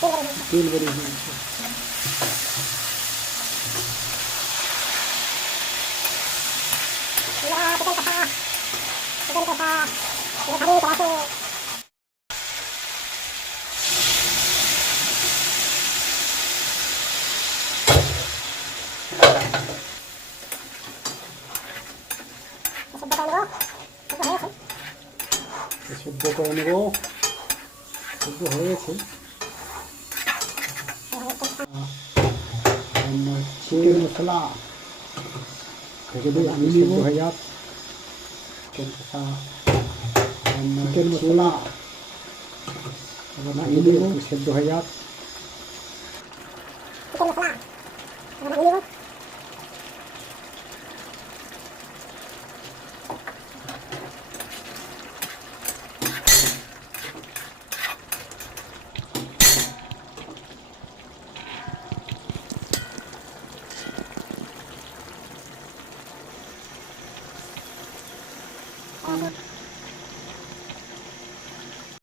तेल बड़ी हुई है। সেদ্ধ করে নেব, সেদ্ধ হয়েছে। চিকেন মশলা ঢেকে দিয়ে আমি সেদ্ধ হয়ে যাক। চিকেন কষা, চিকেন মশলা আবার নামিয়ে দেবো, সেদ্ধ হয়ে যাক।